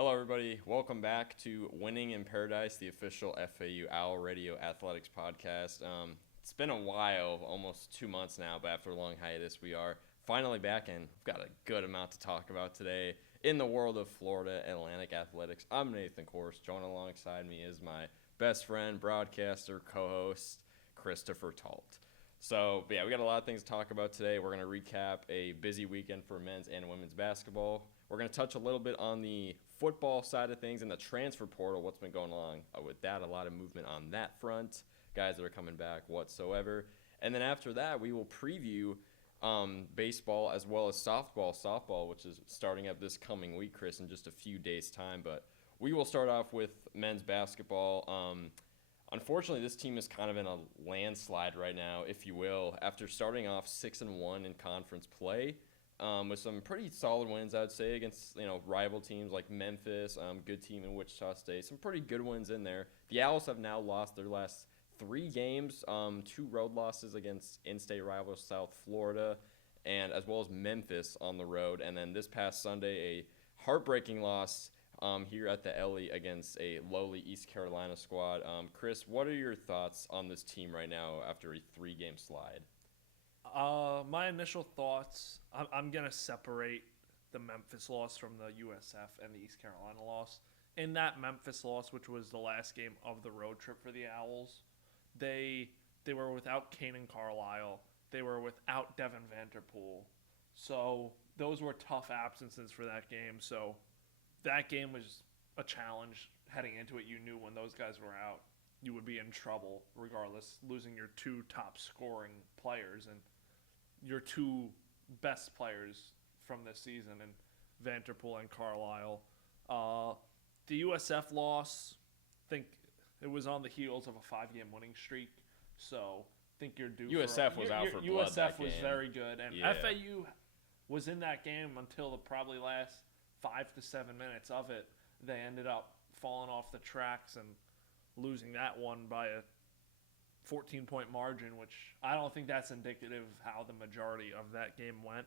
Hello, everybody. Welcome back to Winning in Paradise, the official FAU Owl Radio Athletics podcast. It's been a while, almost 2 months now, but after a long hiatus, we are finally back, and we've got a good amount to talk about today in the world of Florida Atlantic athletics. I'm Nathan Korst. Joined alongside me is my best friend, broadcaster, co-host, Christopher Talt. So, we got a lot of things to talk about today. We're going to recap a busy weekend for men's and women's basketball. We're going to touch a little bit on the football side of things and the transfer portal, what's been going on with that, a lot of movement on that front, guys that are coming back whatsoever. And then after that, we will preview baseball as well as softball, which is starting up this coming week, Chris, in just a few days' time. But we will start off with men's basketball. Unfortunately, this team is kind of in a landslide right now, if you will, after starting off 6-1 in conference play. With some pretty solid wins, I would say, against rival teams like Memphis, good team in Wichita State, some pretty good wins in there. The Owls have now lost their last 3 games, 2 road losses against in-state rivals South Florida, and as well as Memphis on the road. And then this past Sunday, a heartbreaking loss here at the Ellie against a lowly East Carolina squad. Chris, what are your thoughts on this team right now after a 3-game slide? My initial thoughts, I'm going to separate the Memphis loss from the USF and the East Carolina loss. In that Memphis loss, which was the last game of the road trip for the Owls, they were without Kanan Carlisle. They were without Devin Vanterpool. So those were tough absences for that game. So that game was a challenge heading into it. You knew when those guys were out, you would be in trouble regardless, losing your 2 top scoring players and your 2 best players from this season, and Vanterpool and Carlisle. The USF loss, I think it was on the heels of a 5-game winning streak, so I think you're due USF was out for blood that USF was game. very good, and Yeah. FAU was in that game until the probably last 5 to 7 minutes of it. They ended up falling off the tracks and losing that one by a 14-point margin, which I don't think that's indicative of how the majority of that game went.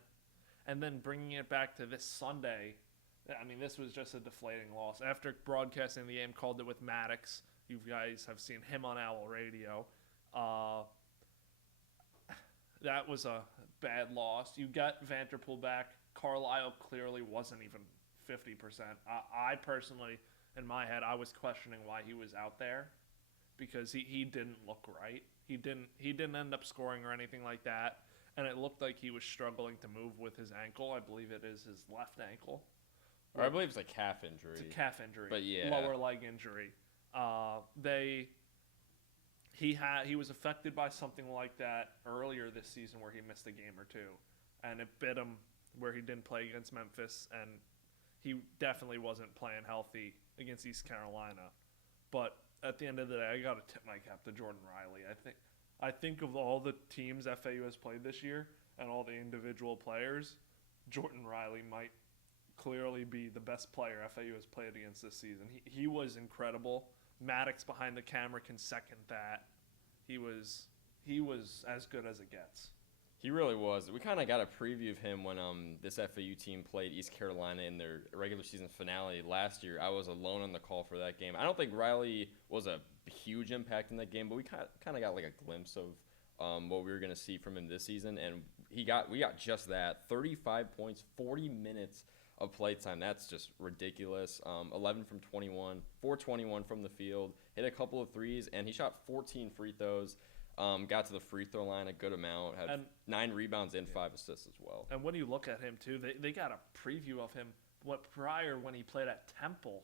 And then bringing it back to this Sunday, I mean, this was just a deflating loss. After broadcasting the game, called it with Maddox. You guys have seen him on Owl Radio. That was a bad loss. You got Vanterpool back. Carlisle clearly wasn't even 50%. I personally, in my head, I was questioning why he was out there because he didn't look right. He didn't end up scoring or anything like that, and it looked like he was struggling to move with his ankle. I believe it is his left ankle. Or I believe it's a calf injury. It's a calf injury. But yeah. Lower leg injury. He was affected by something like that earlier this season where he missed a game or 2, and it bit him where he didn't play against Memphis, and he definitely wasn't playing healthy against East Carolina. But at the end of the day, I got to tip my cap to Jordan Riley. I think of all the teams FAU has played this year and all the individual players, Jordan Riley might clearly be the best player FAU has played against this season. He was incredible. Maddox behind the camera can second that. He was as good as it gets. He really was. We kind of got a preview of him when this FAU team played East Carolina in their regular season finale last year. I was alone on the call for that game. I don't think Riley was a huge impact in that game, but we kind of got like a glimpse of what we were going to see from him this season, and we got just that. 35 points, 40 minutes of play time. That's just ridiculous. 11 from 21, 421 from the field, hit a couple of threes, and he shot 14 free throws. Got to the free throw line a good amount, had 9 rebounds and 5 assists as well. And when you look at him, too, they got a preview of him prior when he played at Temple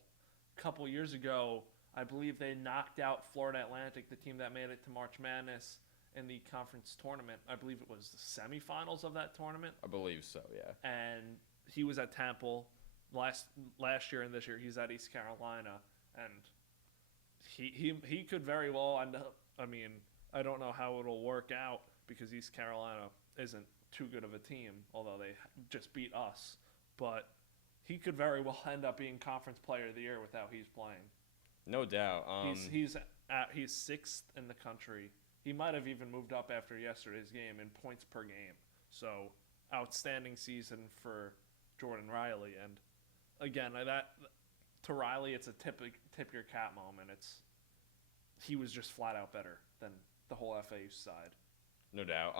a couple years ago. I believe they knocked out Florida Atlantic, the team that made it to March Madness in the conference tournament. I believe it was the semifinals of that tournament. I believe so, yeah. And he was at Temple last year, and this year he's at East Carolina. And he could very well end up, I mean, I don't know how it'll work out because East Carolina isn't too good of a team, although they just beat us. But he could very well end up being Conference Player of the Year with how he's playing. No doubt. He's 6th in the country. He might have even moved up after yesterday's game in points per game. So outstanding season for Jordan Riley. And again, to Riley, it's a tip your cap moment. He was just flat out better than the whole FAU side. No doubt.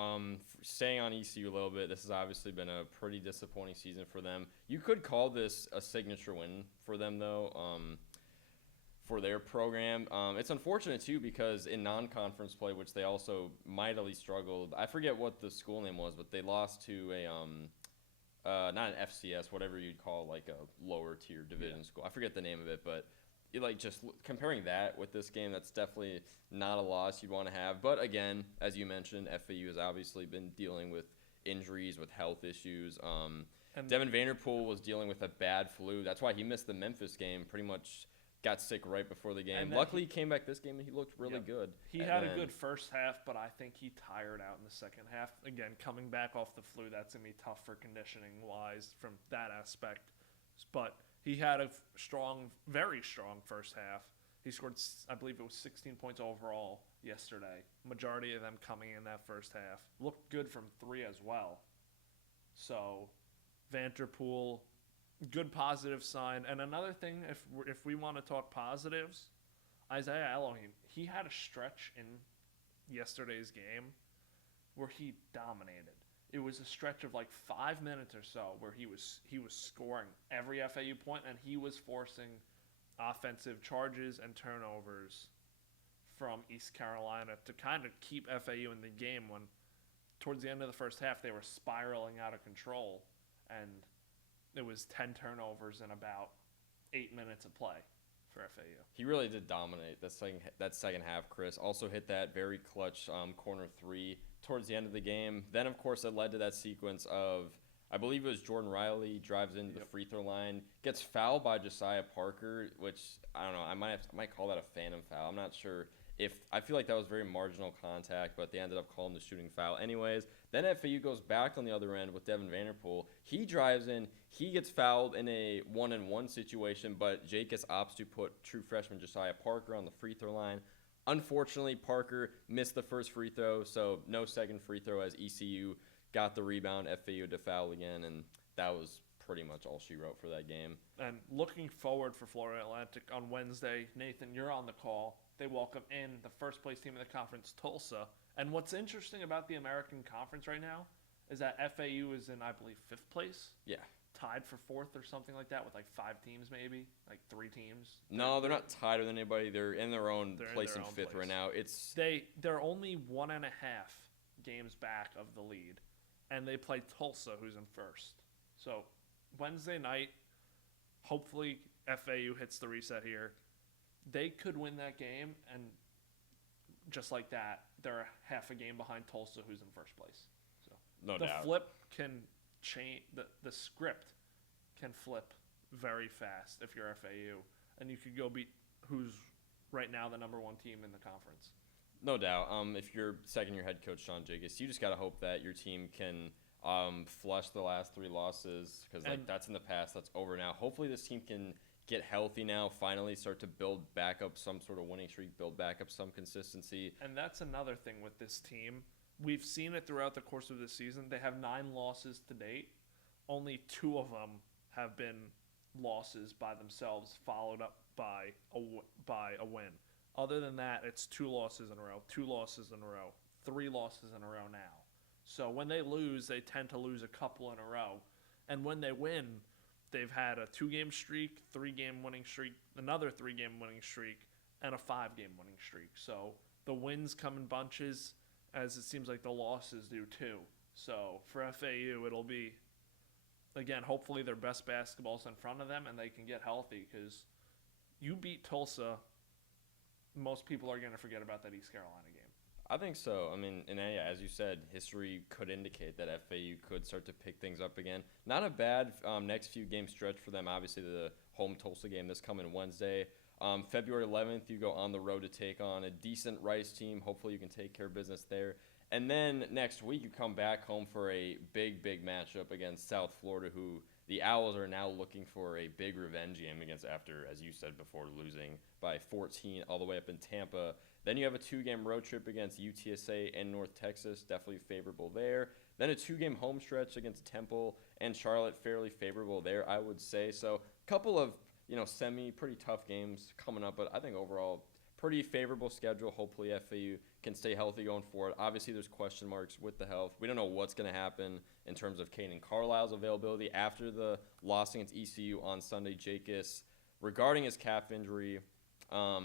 Staying on ECU a little bit, this has obviously been a pretty disappointing season for them. You could call this a signature win for them, though, for their program. It's unfortunate, too, because in non-conference play, which they also mightily struggled, I forget what the school name was, but they lost to not an FCS, whatever you'd call like a lower-tier division school. I forget the name of it, but comparing that with this game, that's definitely not a loss you'd want to have. But again, as you mentioned, FAU has obviously been dealing with injuries, with health issues. And Devin Vanderpool was dealing with a bad flu. That's why he missed the Memphis game. Pretty much got sick right before the game. Luckily, he came back this game and he looked really good. He had a good first half, but I think he tired out in the second half. Again, coming back off the flu, that's going to be tough for conditioning-wise from that aspect. But he had a very strong first half. He scored, I believe it was 16 points overall yesterday. Majority of them coming in that first half. Looked good from three as well. So, Vanderpool, good positive sign. And another thing, if we want to talk positives, Isaiah Elohim, he had a stretch in yesterday's game where he dominated. It was a stretch of like 5 minutes or so where he was scoring every FAU point, and he was forcing offensive charges and turnovers from East Carolina to kind of keep FAU in the game when towards the end of the first half they were spiraling out of control, and it was 10 turnovers in about 8 minutes of play for FAU. He really did dominate that second half, Chris. Also hit that very clutch corner three towards the end of the game. Then, of course, it led to that sequence of, I believe it was Jordan Riley drives into the free throw line, gets fouled by Josiah Parker, which, I don't know, I might call that a phantom foul. I'm not sure I feel like that was very marginal contact, but they ended up calling the shooting foul anyways. Then FAU goes back on the other end with Devin Vanderpool. He drives in. He gets fouled in a one-on-one situation, but Jake gets opts to put true freshman Josiah Parker on the free throw line. Unfortunately, Parker missed the first free throw, so no second free throw as ECU got the rebound. FAU to foul again, and that was pretty much all she wrote for that game. And looking forward for Florida Atlantic on Wednesday, Nathan, you're on the call. They welcome in the first place team in the conference, Tulsa. And what's interesting about the American Conference right now is that FAU is in, I believe, 5th place. Yeah. Tied for 4th or something like that with like 5 teams maybe, like 3 teams. No, they're not tied with anybody. They're in their own place in 5th right now. They're only 1.5 games back of the lead, and they play Tulsa, who's in 1st. So Wednesday night, hopefully FAU hits the reset here. They could win that game, and just like that, they're half a game behind Tulsa, who's in 1st place. So no doubt. The flip can change. The script can flip very fast if you're FAU, and you could go beat who's right now the number 1 team in the conference. No doubt. If you're second-year head coach Sean Jiggis, you just got to hope that your team can flush the last 3 losses, because that's in the past. That's over now. Hopefully this team can get healthy now, finally start to build back up some sort of winning streak, build back up some consistency. And that's another thing with this team. We've seen it throughout the course of the season. They have 9 losses to date. Only 2 of them have been losses by themselves, followed up by a win. Other than that, it's 2 losses in a row, 2 losses in a row, 3 losses in a row now. So when they lose, they tend to lose a couple in a row. And when they win, they've had a 2-game streak, 3-game winning streak, another 3-game winning streak, and a 5-game winning streak. So the wins come in bunches, as it seems like the losses do too. So for FAU, it'll be, again, hopefully their best basketball's in front of them and they can get healthy, because you beat Tulsa, most people are going to forget about that East Carolina game. I think so. I mean, and yeah, as you said, history could indicate that FAU could start to pick things up again. Not a bad next few game stretch for them. Obviously, the home Tulsa game this coming Wednesday. February 11th, you go on the road to take on a decent Rice team. Hopefully, you can take care of business there. And then next week, you come back home for a big matchup against South Florida, who the Owls are now looking for a big revenge game against after, as you said before, losing by 14 all the way up in Tampa. Then you have a 2-game road trip against UTSA and North Texas, definitely favorable there. Then a 2-game home stretch against Temple and Charlotte, fairly favorable there, I would say. So a couple of, pretty tough games coming up, but I think overall pretty favorable schedule. Hopefully FAU can stay healthy going forward. Obviously, there's question marks with the health. We don't know what's going to happen in terms of Caden Carlisle's availability after the loss against ECU on Sunday. Jacobs, regarding his calf injury, or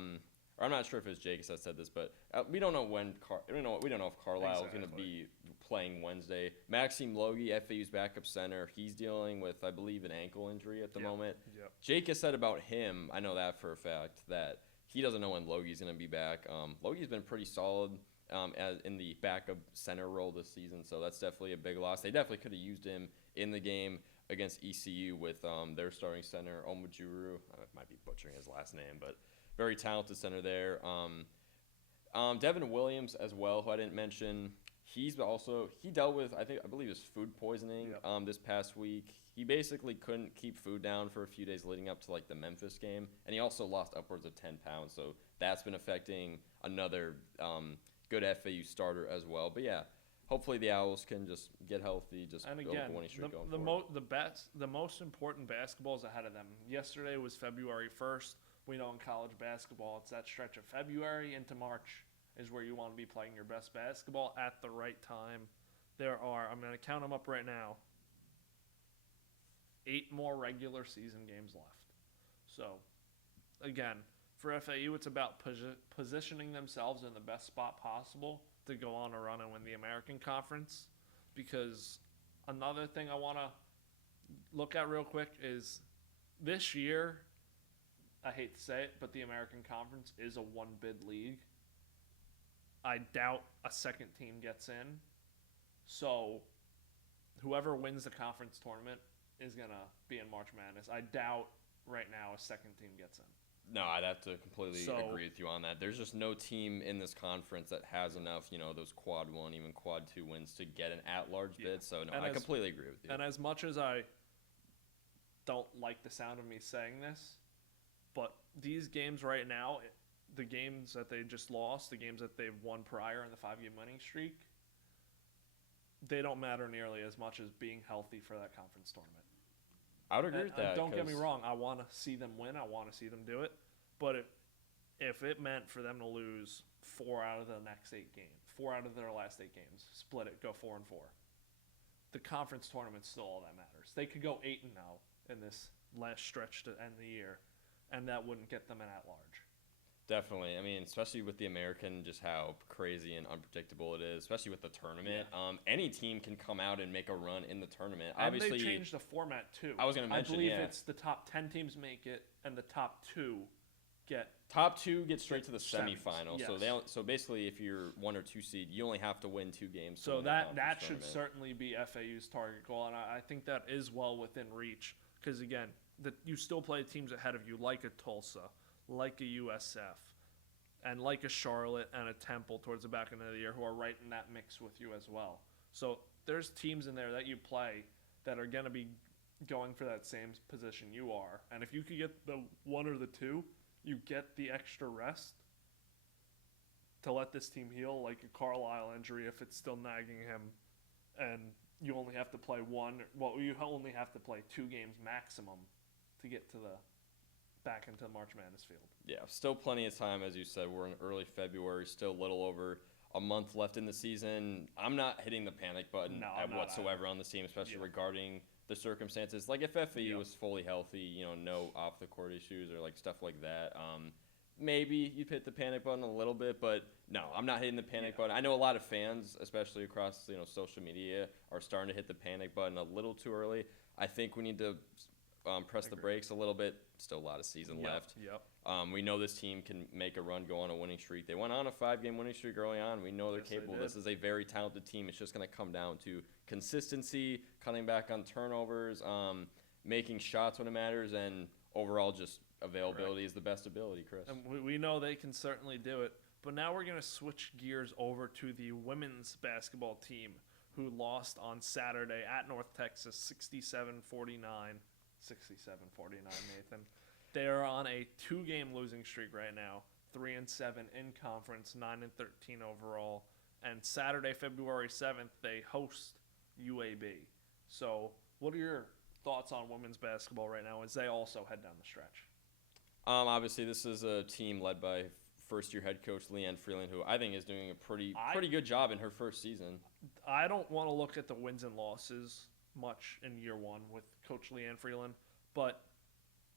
I'm not sure if it's Jacobs that said this, but we don't know we don't know if Carlisle is going to be playing Wednesday. Maxime Logie, FAU's backup center, he's dealing with, I believe, an ankle injury at the moment. Yep. Jacobs said about him, I know that for a fact, that he doesn't know when Logie's going to be back. Logie's been pretty solid in the backup center role this season, so that's definitely a big loss. They definitely could have used him in the game against ECU with their starting center, Omujuru. I might be butchering his last name, but very talented center there. Devin Williams as well, who I didn't mention. He dealt with, I believe it was food poisoning this past week. He basically couldn't keep food down for a few days leading up to like the Memphis game, and he also lost upwards of 10 pounds. So that's been affecting another good FAU starter as well. But yeah, hopefully the Owls can just get healthy, just build up a winning streak going forward. The most important basketball is ahead of them. Yesterday was February 1st. We know in college basketball, it's that stretch of February into March is where you want to be playing your best basketball at the right time. I'm going to count them up right now, 8 more regular season games left. So, again, for FAU, it's about positioning themselves in the best spot possible to go on a run and win the American Conference. Because another thing I want to look at real quick is this year, I hate to say it, but the American Conference is a one-bid league. I doubt a second team gets in. So whoever wins the conference tournament is going to be in March Madness. I doubt right now a second team gets in. No, I'd have to completely agree with you on that. There's just no team in this conference that has enough, those quad 1, even quad 2 wins to get an at-large bid. So, no, I completely agree with you. And as much as I don't like the sound of me saying this, but these games right now, the games that they just lost, the games that they've won prior in the 5-game winning streak, they don't matter nearly as much as being healthy for that conference tournament. I would agree with that. Don't get me wrong. I want to see them win. I want to see them do it. But if it meant for them to lose 4 out of the next 8 games, 4 out of their last 8 games, split it, go 4-4, the conference tournament's still all that matters. They could go 8-0 in this last stretch to end the year, and that wouldn't get them an at-large. Definitely. I mean, especially with the American, just how crazy and unpredictable it is, especially with the tournament. Yeah. Any team can come out and make a run in the tournament. And obviously, they changed the format, too. I was going to mention, I believe it's the top 10 teams make it, and the top 2 get... Top 2 get straight to the semifinal. Yes. So basically, if you're 1 or 2 seed, you only have to win 2 games. So that should certainly be FAU's target goal, and I think that is well within reach. Because, again, you still play teams ahead of you, like a Tulsa, like a USF, and like a Charlotte and a Temple towards the back end of the year who are right in that mix with you as well. So there's teams in there that you play that are going to be going for that same position you are. And if you could get the 1 or the 2, you get the extra rest to let this team heal, like a Carlisle injury if it's still nagging him. And you only have to play you only have to play 2 games maximum to get to the back into the March Madness field. Yeah, still plenty of time, as you said. We're in early February, still a little over a month left in the season. I'm not hitting the panic button whatsoever on this team, especially regarding the circumstances. Like if FAU was fully healthy, no off-the-court issues or like stuff like that, maybe you'd hit the panic button a little bit, but no, I'm not hitting the panic button. I know a lot of fans, especially across social media, are starting to hit the panic button a little too early. I think we need to press the brakes a little bit. Still a lot of season left. Yep. We know this team can make a run, go on a winning streak. They went on a 5-game winning streak early on. We know they're capable. This is a very talented team. It's just going to come down to consistency, cutting back on turnovers, making shots when it matters, and overall just availability is the best ability, Chris. And we know they can certainly do it. But now we're going to switch gears over to the women's basketball team who lost on Saturday at North Texas 67-49. 67-49, Nathan. They are on a 2-game losing streak right now, 3-7 in conference, 9-13 overall. And Saturday, February 7th, they host UAB. So what are your thoughts on women's basketball right now as they also head down the stretch? Obviously, this is a team led by first-year head coach Leanne Freeland, who I think is doing a pretty good job in her first season. I don't want to look at the wins and losses much in year one with Coach Leanne Freeland, but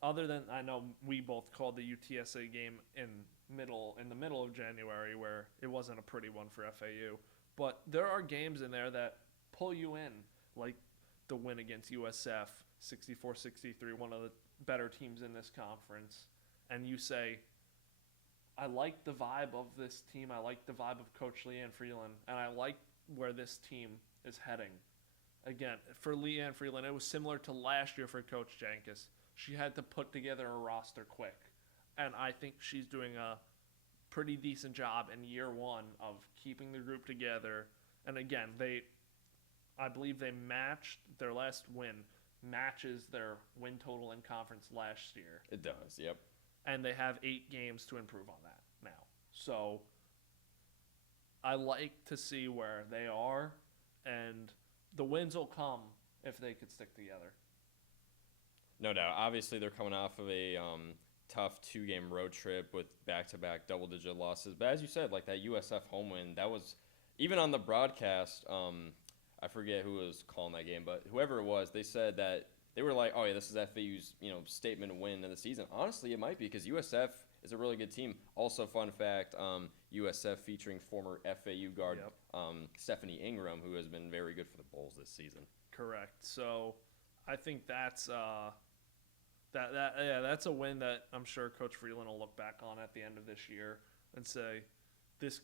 other than I know we both called the UTSA game in the middle of January where it wasn't a pretty one for FAU, but there are games in there that pull you in, like the win against USF 64-63, one of the better teams in this conference, and you say, I like the vibe of this team. I like the vibe of Coach Leanne Freeland, and I like where this team is heading. Again, for Leanne Freeland, it was similar to last year for Coach Jankus. She had to put together a roster quick, and I think she's doing a pretty decent job in year one of keeping the group together. And again, I believe they matched their last win matches their win total in conference last year. It does, yep. And they have 8 games to improve on that now. So I like to see where they are, and the wins will come if they could stick together. No doubt. Obviously, they're coming off of a tough 2-game road trip with back-to-back double-digit losses. But as you said, like that USF home win, that was even on the broadcast. I forget who was calling that game, but whoever it was, they said that they were like, "Oh yeah, this is FAU's statement win of the season." Honestly, it might be because USF is a really good team. Also, fun fact: USF featuring former FAU guard Stephanie Ingram, who has been very good for the Bulls this season. Correct. So I think that's that's a win that I'm sure Coach Freeland will look back on at the end of this year and say, this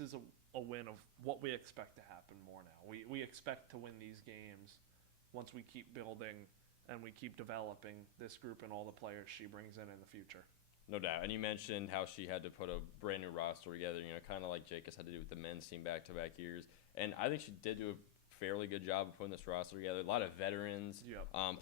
is a win of what we expect to happen more now. We expect to win these games once we keep building and we keep developing this group and all the players she brings in the future. No doubt. And you mentioned how she had to put a brand new roster together, kind of like Jacobs had to do with the men's team back-to-back years. And I think she did do a fairly good job of putting this roster together. A lot of veterans,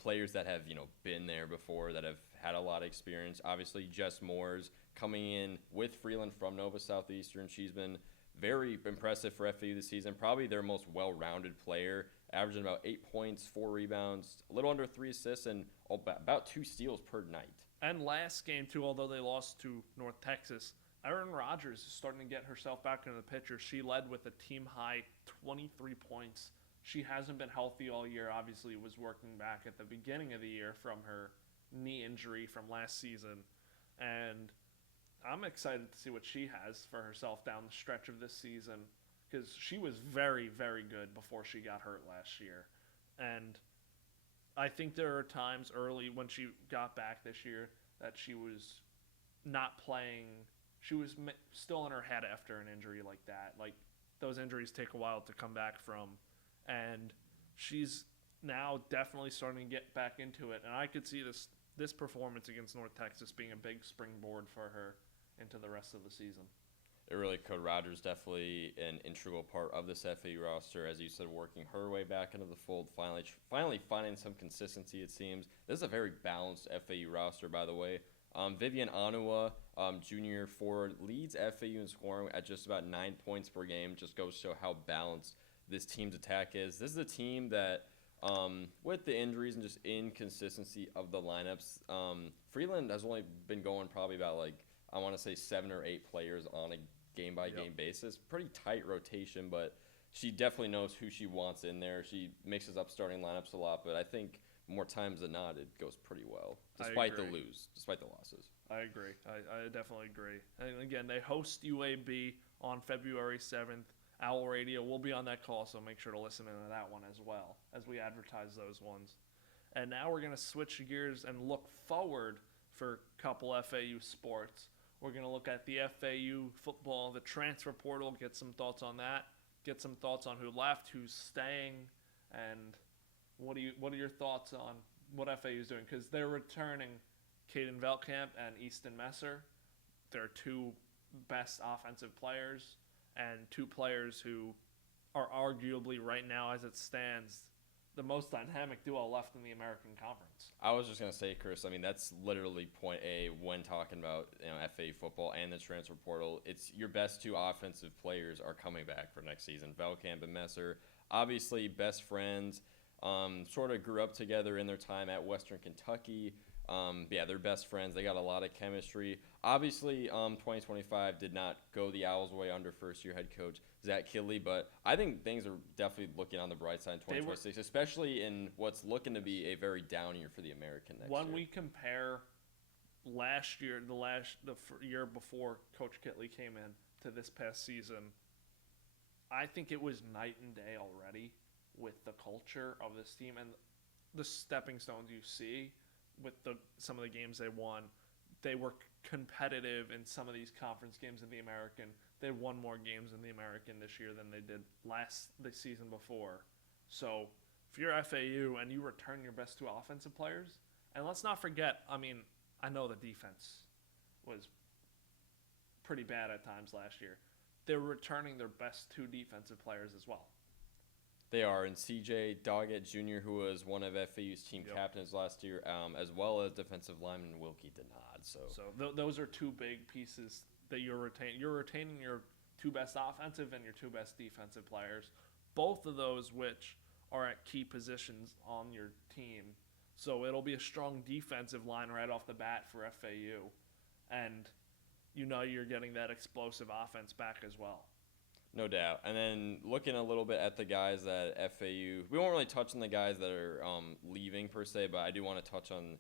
players that have, been there before, that have had a lot of experience. Obviously, Jess Moore's coming in with Freeland from Nova Southeastern. She's been very impressive for FAU this season. Probably their most well-rounded player, averaging about 8 points, 4 rebounds, a little under 3 assists, and about 2 steals per night. And last game, too, although they lost to North Texas, Erin Rogers is starting to get herself back into the picture. She led with a team-high 23 points. She hasn't been healthy all year. Obviously, was working back at the beginning of the year from her knee injury from last season. And I'm excited to see what she has for herself down the stretch of this season, because she was very, very good before she got hurt last year. And I think there are times early when she got back this year that she was not playing. She was still in her head after an injury like that. Like, those injuries take a while to come back from. And she's now definitely starting to get back into it. And I could see this performance against North Texas being a big springboard for her into the rest of the season. It really could. Rogers definitely an integral part of this FAU roster, as you said, working her way back into the fold, finally finding some consistency, it seems. This is a very balanced FAU roster, by the way. Vivian Anua, junior forward, leads FAU in scoring at just about 9 points per game. Just goes to show how balanced this team's attack is. This is a team that, with the injuries and just inconsistency of the lineups, Freeland has only been going probably about, I want to say 7 or 8 players on a game-by-game basis. Pretty tight rotation, but she definitely knows who she wants in there. She mixes up starting lineups a lot, but I think more times than not, it goes pretty well, despite the losses. I agree. I definitely agree. And again, they host UAB on February 7th. Owl Radio will be on that call, so make sure to listen into that one as well as we advertise those ones. And now we're going to switch gears and look forward for a couple FAU sports. We're going to look at the FAU football, the transfer portal, get some thoughts on that, get some thoughts on who left, who's staying, and what are your thoughts on what FAU is doing? Because they're returning Caden Velkamp and Easton Messer. They're 2 best offensive players and 2 players who are arguably right now, as it stands, the most dynamic duo left in the American Conference. I was just going to say, Chris, that's literally point A when talking about FAU football and the transfer portal. It's your best 2 offensive players are coming back for next season. Velkamp and Messer, obviously best friends, sort of grew up together in their time at Western Kentucky. Yeah, they're best friends. They got a lot of chemistry. Obviously, 2025 did not go the Owls' way under first-year head coach Zach Kidley, but I think things are definitely looking on the bright side in 2026, especially in what's looking to be a very down year for the American next year. When we compare last year, the year before Coach Kidley came in to this past season, I think it was night and day already with the culture of this team and the stepping stones you see with some of the games they won. They were competitive in some of these conference games in the American. They won more games in the American this year than they did the season before. So if you're FAU and you return your best two offensive players, and let's not forget, I mean, I know the defense was pretty bad at times last year. They're returning their best two defensive players as well. They are, and C.J. Doggett Jr., who was one of FAU's team captains last year, as well as defensive lineman Wilkie Denard. So those are two big pieces that you're retaining. You're retaining your two best offensive and your two best defensive players, both of those which are at key positions on your team. So it'll be a strong defensive line right off the bat for FAU, and you know you're getting that explosive offense back as well. No doubt. And then looking a little bit at the guys at FAU, we won't really touch on the guys that are leaving per se, but I do want to touch on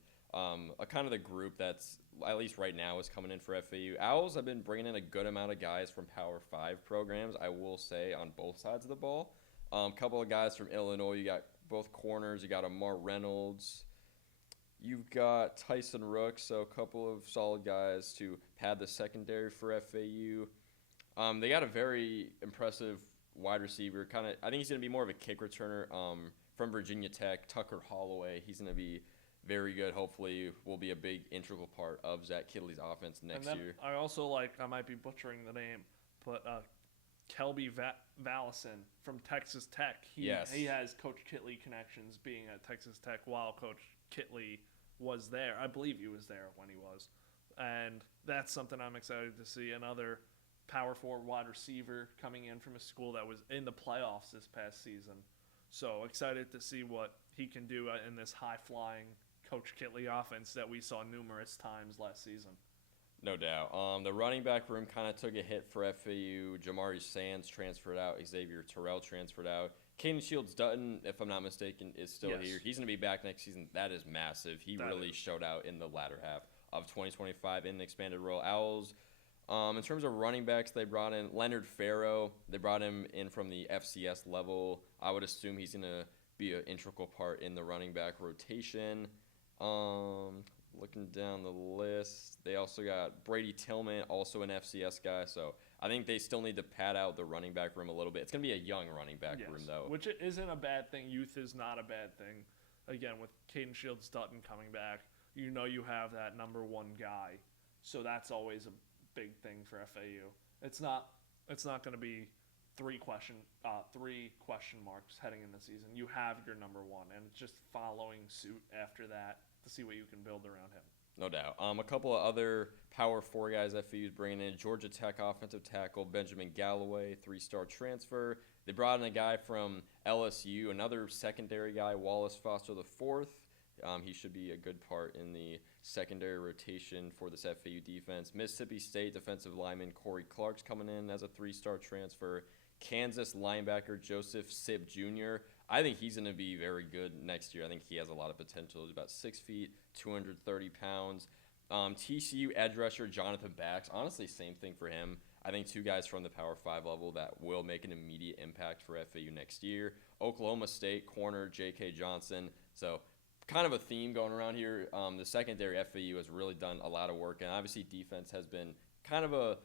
a kind of the group that's, at least right now, is coming in for FAU. Owls have been bringing in a good amount of guys from Power 5 programs, I will say, on both sides of the ball. A couple of guys from Illinois. You got both corners. You got Amar Reynolds. You've got Tyson Rooks, so a couple of solid guys to pad the secondary for FAU. They got a very impressive wide receiver. I think he's going to be more of a kick returner from Virginia Tech, Tucker Holloway. He's going to be very good. Hopefully will be a big integral part of Zach Kidley's offense next year. I also I might be butchering the name, but Kelby Vallison from Texas Tech. He has Coach Kidley connections being at Texas Tech while Coach Kidley was there. I believe he was there when he was. And that's something I'm excited to see. Another Power 4 wide receiver coming in from a school that was in the playoffs this past season. So excited to see what he can do in this high-flying Coach Kidley offense that we saw numerous times last season. No doubt. The running back room kind of took a hit for FAU. Jamari Sands transferred out. Xavier Terrell transferred out. Caden Shields-Dutton, if I'm not mistaken, is still here. He's going to be back next season. That is massive. He really showed out in the latter half of 2025 in the expanded role. Owls, in terms of running backs, they brought in Leonard Farrow. They brought him in from the FCS level. I would assume he's going to be an integral part in the running back rotation. Looking down the list, they also got Brady Tillman, also an FCS guy. So I think they still need to pad out the running back room a little bit. It's going to be a young running back room, though. Which isn't a bad thing. Youth is not a bad thing. Again, with Caden Shields-Dutton coming back, you know you have that number one guy. So that's always a big thing for FAU. It's not going to be three question marks heading in the season. You have your number one, and it's just following suit after that to see what you can build around him. No doubt. A couple of other Power 4 guys FAU's bringing in. Georgia Tech offensive tackle Benjamin Galloway, 3-star transfer. They brought in a guy from LSU, another secondary guy, Wallace Foster IV. He should be a good part in the secondary rotation for this FAU defense. Mississippi State defensive lineman Corey Clark's coming in as a 3-star transfer. Kansas linebacker Joseph Sibb Jr. I think he's going to be very good next year. I think he has a lot of potential. He's about 6 feet, 230 pounds. TCU edge rusher Jonathan Bax. Honestly, same thing for him. I think two guys from the Power 5 level that will make an immediate impact for FAU next year. Oklahoma State corner J.K. Johnson. So kind of a theme going around here. The secondary FAU has really done a lot of work, and obviously defense has been kind of a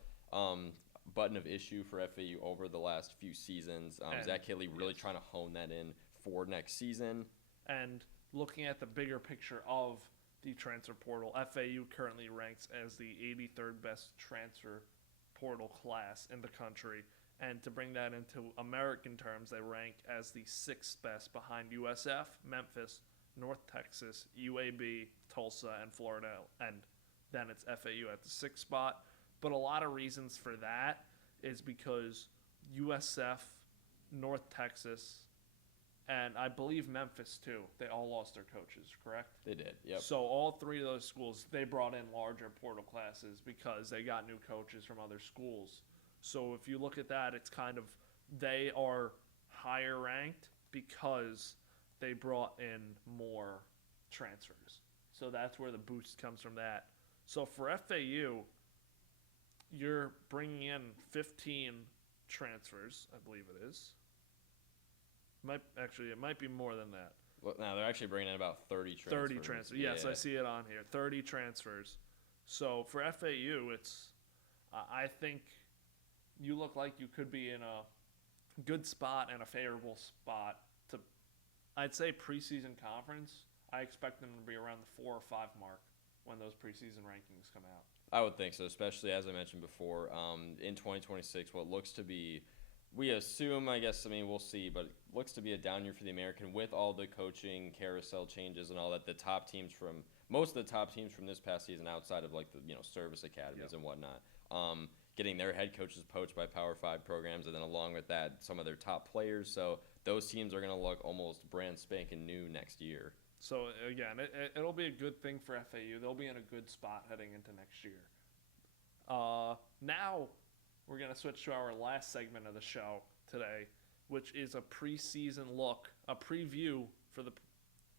button of issue for FAU over the last few seasons. Zach Kidley really trying to hone that in for next season. And looking at the bigger picture of the transfer portal, FAU currently ranks as the 83rd best transfer portal class in the country. And to bring that into American terms, they rank as the 6th best behind USF, Memphis, North Texas, UAB, Tulsa, and Florida. And then it's FAU at the 6th spot. But a lot of reasons for that is because USF, North Texas, and I believe Memphis too. They all lost their coaches, correct? They did. Yep. So all three of those schools, they brought in larger portal classes because they got new coaches from other schools. So if you look at that, it's kind of they are higher ranked because they brought in more transfers. So that's where the boost comes from that. So for FAU, you're bringing in 15 transfers, I believe it is. It might be more than that. Well, now they're actually bringing in about 30 transfers. 30 transfers. Yes, I see it on here. 30 transfers. So for FAU, I think you look like you could be in a good spot and a favorable spot to, I'd say, preseason conference. I expect them to be around the 4 or 5 mark when those preseason rankings come out. I would think so, especially as I mentioned before, in 2026, what looks to be, we assume, we'll see, but it looks to be a down year for the American with all the coaching carousel changes and all that. Most of the top teams from this past season, outside of like the service academies and whatnot, getting their head coaches poached by Power 5 programs, and then along with that, some of their top players. So those teams are going to look almost brand spanking new next year. So again, it'll be a good thing for FAU. They'll be in a good spot heading into next year. Now we're going to switch to our last segment of the show today, which is a preseason look, a preview for the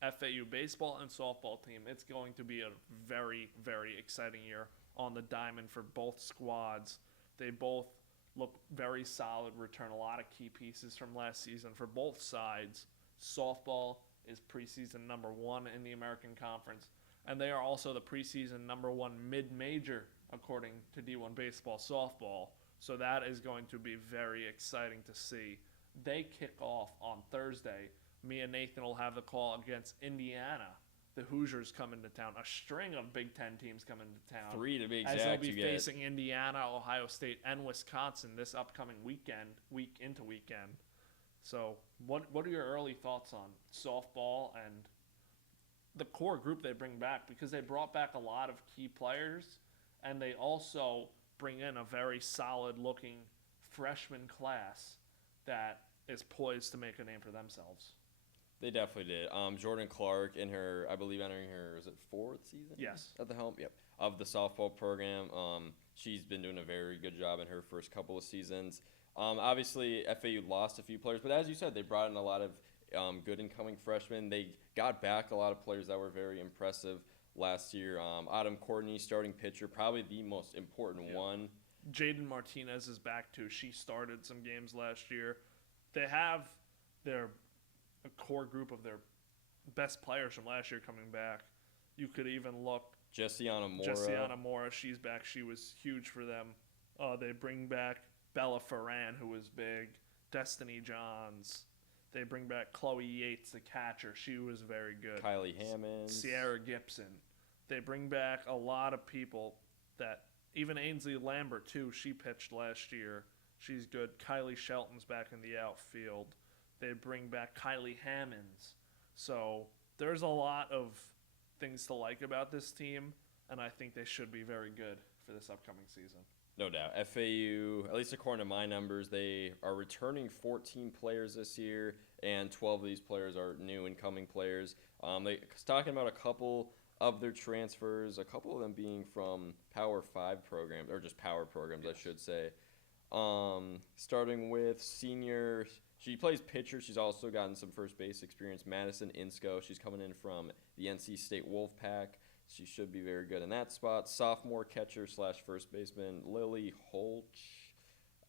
FAU baseball and softball team. It's going to be a very, very exciting year on the diamond for both squads. They both look very solid, return a lot of key pieces from last season for both sides. Softball is preseason number 1 in the American Conference, and they are also the preseason number 1 mid-major according to D1 Baseball Softball. So that is going to be very exciting to see. They kick off on Thursday. Me and Nathan will have the call against Indiana. The Hoosiers come into town. A string of Big Ten teams come into town. 3 to be exact. As they'll be facing Indiana, Ohio State, and Wisconsin this upcoming weekend, week into weekend. So what are your early thoughts on softball and the core group they bring back? Because they brought back a lot of key players, and they also bring in a very solid-looking freshman class that is poised to make a name for themselves. They definitely did. Jordan Clark, entering her, is it 4th season? Yes. At the helm, yep, of the softball program. She's been doing a very good job in her first couple of seasons. Obviously, FAU lost a few players, but as you said, they brought in a lot of good incoming freshmen. They got back a lot of players that were very impressive last year. Autumn Courtney, starting pitcher, probably the most important one. Jaden Martinez is back too. She started some games last year. They have a core group of their best players from last year coming back. You could even look. Jessiana Mora, she's back. She was huge for them. They bring back Bella Ferran, who was big. Destiny Johns. They bring back Chloe Yates, the catcher. She was very good. Kylie Hammond. Sierra Gibson. They bring back a lot of people that, even Ainsley Lambert, too. She pitched last year. She's good. Kylie Shelton's back in the outfield. They bring back Kylie Hammonds. So there's a lot of things to like about this team, and I think they should be very good for this upcoming season. No doubt. FAU, at least according to my numbers, they are returning 14 players this year, and 12 of these players are new incoming players. Talking about a couple of their transfers, a couple of them being from Power 5 programs, or just Power programs, yes. I should say. Starting with senior, she plays pitcher. She's also gotten some first base experience. Madison Insco, she's coming in from the NC State Wolfpack. She should be very good in that spot. Sophomore catcher / first baseman Lily Holch.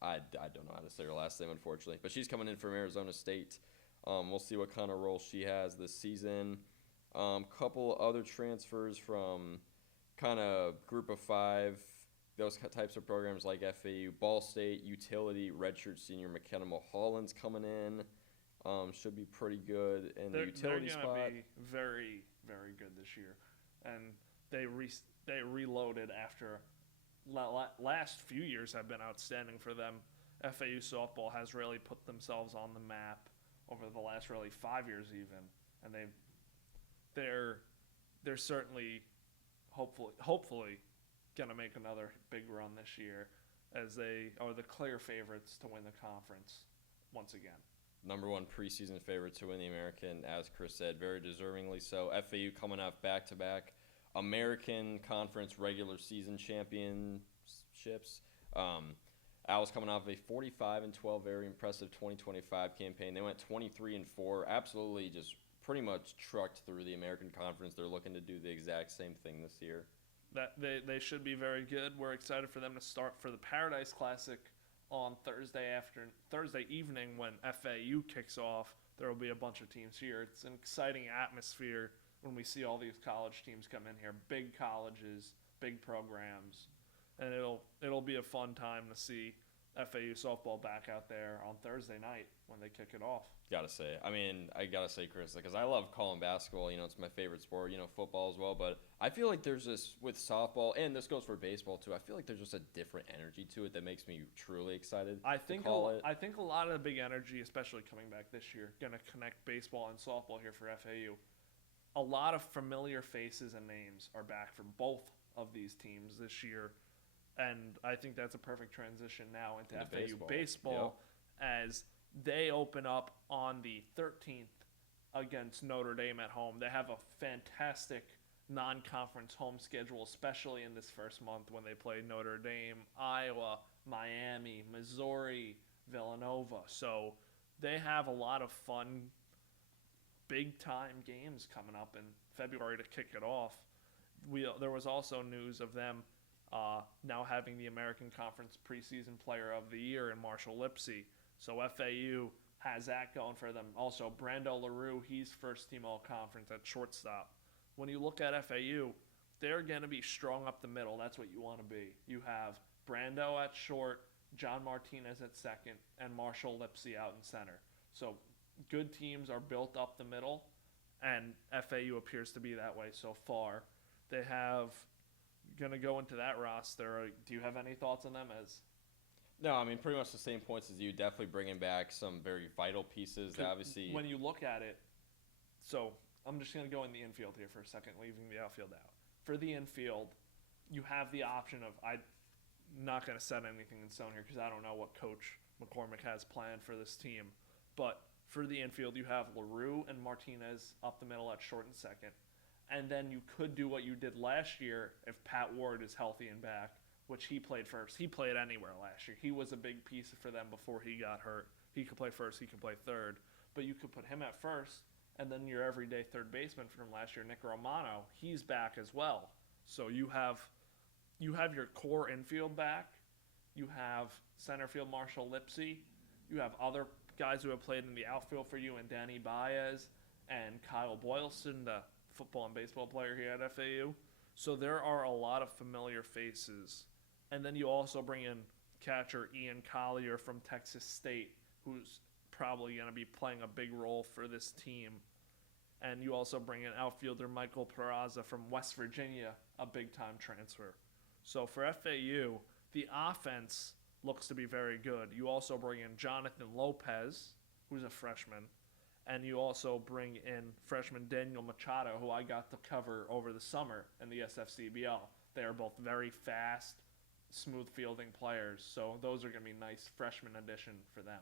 I don't know how to say her last name, unfortunately. But she's coming in from Arizona State. We'll see what kind of role she has this season. Couple other transfers from kind of group of 5, those types of programs like FAU. Ball State, utility, redshirt senior McKenna Mulholland's coming in. Should be pretty good in the utility spot. They're going to be very, very good this year. And they reloaded after last few years have been outstanding for them. FAU softball has really put themselves on the map over the last really 5 years even, and they're certainly hopefully gonna make another big run this year, as they are the clear favorites to win the conference once again. number one preseason favorite to win the American, as Chris said, very deservingly so. FAU coming off back-to-back American Conference regular season championships. Owls coming off a 45-12, very impressive 2025 campaign. They went 23-4, absolutely just pretty much trucked through the American Conference. They're looking to do the exact same thing this year. That they should be very good. We're excited for them to start for the Paradise Classic on Thursday evening when FAU kicks off. There will be a bunch of teams here. It's an exciting atmosphere when we see all these college teams come in here. Big colleges, big programs, and it'll be a fun time to see FAU softball back out there on Thursday night when they kick it off. I gotta say, Chris, because I love calling basketball. It's my favorite sport. Football as well. But I feel like there's this with softball, and this goes for baseball too. I feel like there's just a different energy to it that makes me truly excited. I think a lot of the big energy, especially coming back this year, gonna connect baseball and softball here for FAU. A lot of familiar faces and names are back for both of these teams this year, and I think that's a perfect transition now into FAU baseball as they open up on the 13th against Notre Dame at home. They have a fantastic non-conference home schedule, especially in this first month when they play Notre Dame, Iowa, Miami, Missouri, Villanova. So they have a lot of fun, big-time games coming up in February to kick it off. There was also news of them now having the American Conference preseason player of the year in Marshall Lipsey. So FAU has that going for them. Also, Brando LaRue, he's first-team all-conference at shortstop. When you look at FAU, they're going to be strong up the middle. That's what you want to be. You have Brando at short, John Martinez at second, and Marshall Lipsey out in center. So good teams are built up the middle, and FAU appears to be that way so far. They have going to go into that roster. Do you have any thoughts on them as? No, pretty much the same points as you. Definitely bringing back some very vital pieces. Obviously, when you look at it, so I'm just going to go in the infield here for a second, leaving the outfield out. For the infield, you have the option of, I'm not going to set anything in stone here because I don't know what Coach McCormick has planned for this team. But for the infield, you have LaRue and Martinez up the middle at short and second. And then you could do what you did last year if Pat Ward is healthy and back, which he played first. He played anywhere last year. He was a big piece for them before he got hurt. He could play first, he could play third. But you could put him at first, and then your everyday third baseman from last year, Nick Romano, he's back as well. So you have your core infield back. You have center field Marshall Lipsey. You have other guys who have played in the outfield for you, and Danny Baez and Kyle Boylston, the football and baseball player here at FAU. So there are a lot of familiar faces. And then you also bring in catcher Ian Collier from Texas State, who's probably going to be playing a big role for this team. And you also bring in outfielder Michael Peraza from West Virginia, a big-time transfer. So for FAU, the offense looks to be very good. You also bring in Jonathan Lopez, who's a freshman, and you also bring in freshman Daniel Machado, who I got to cover over the summer in the SFCBL. They are both very fast, smooth fielding players, so those are going to be nice freshman addition for them.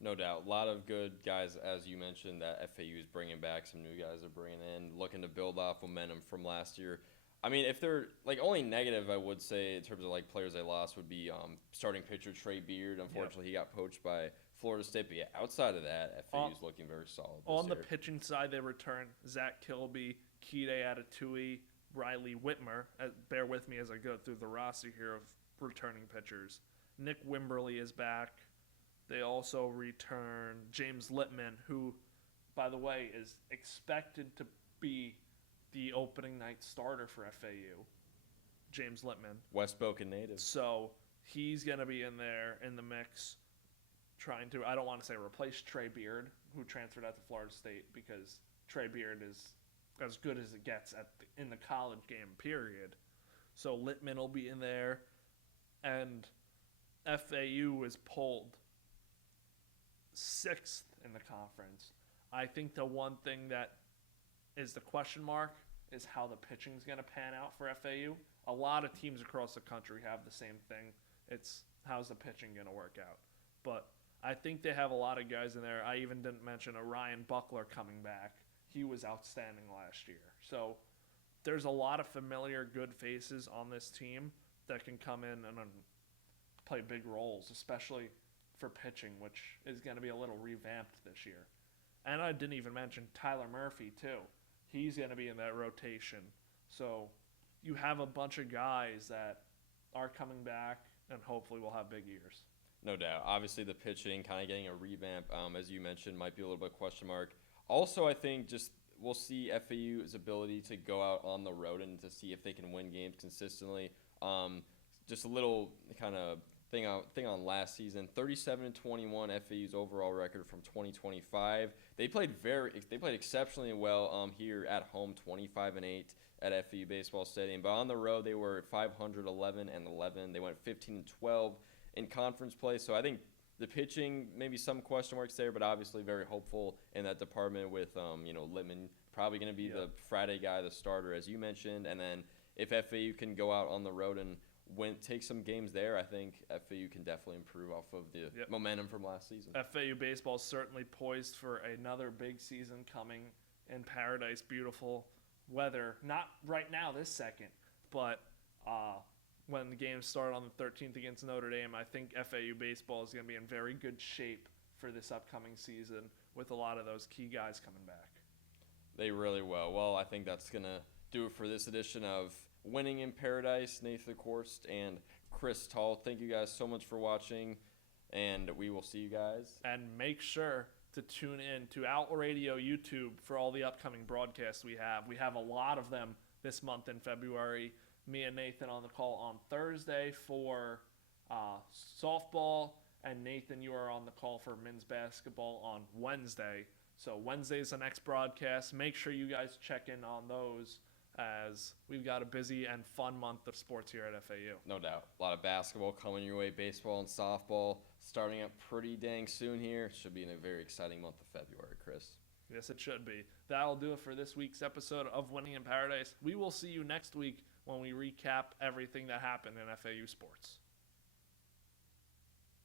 No doubt. A lot of good guys, as you mentioned, that FAU is bringing back. Some new guys are bringing in, looking to build off momentum from last year. If they're, only negative, I would say, in terms of, players they lost would be starting pitcher Trey Beard. Unfortunately, He got poached by Florida State. But, outside of that, FAU's looking very solid this On year. the pitching side, they return Zach Kilby, Kide Atatui, Riley Whitmer. Bear with me as I go through the roster here of returning pitchers. Nick Wimberly is back. They also return James Littman, who, by the way, is expected to be the opening night starter for FAU. James Littman. West Boca native. So he's going to be in there in the mix trying to, I don't want to say replace Trey Beard, who transferred out to Florida State, because Trey Beard is as good as it gets in the college game, period. So Littman will be in there, and FAU is pulled 6th in the conference. I think the one thing that is the question mark is how the pitching is going to pan out for FAU. A lot of teams across the country have the same thing. It's how's the pitching going to work out. But I think they have a lot of guys in there. I even didn't mention a Ryan Buckler coming back. He was outstanding last year. So there's a lot of familiar good faces on this team that can come in and play big roles, especially for pitching, which is going to be a little revamped this year. And I didn't even mention Tyler Murphy, too. He's going to be in that rotation. So you have a bunch of guys that are coming back and hopefully will have big years. No doubt. Obviously, the pitching kind of getting a revamp, as you mentioned, might be a little bit question mark. Also, I think just we'll see FAU's ability to go out on the road and to see if they can win games consistently. Just a little kind of thing on last season, 37-21 FAU's overall record from 2025. They played exceptionally well here at home, 25-8 at FAU Baseball Stadium. But on the road, they were 511-11. They went 15-12 in conference play. So I think the pitching, maybe some question marks there, but obviously very hopeful in that department with Littman probably going to be the Friday guy, the starter, as you mentioned. And then if FAU can go out on the road and take some games there, I think FAU can definitely improve off of the momentum from last season. FAU baseball is certainly poised for another big season coming in Paradise. Beautiful weather. Not right now this second, but when the games start on the 13th against Notre Dame, I think FAU baseball is going to be in very good shape for this upcoming season with a lot of those key guys coming back. They really will. Well, I think that's going to do it for this edition of Winning in Paradise. Nathan Korst and Chris Talt, thank you guys so much for watching, and we will see you guys. And make sure to tune in to Outlaw Radio YouTube for all the upcoming broadcasts we have. We have a lot of them this month in February. Me and Nathan on the call on Thursday for softball, and Nathan, you are on the call for men's basketball on Wednesday. So Wednesday is the next broadcast. Make sure you guys check in on those, as we've got a busy and fun month of sports here at FAU. No doubt. A lot of basketball coming your way, baseball and softball starting up pretty dang soon here. Should be in a very exciting month of February, Chris. Yes, it should be. That'll do it for this week's episode of Winning in Paradise. We will see you next week when we recap everything that happened in FAU sports.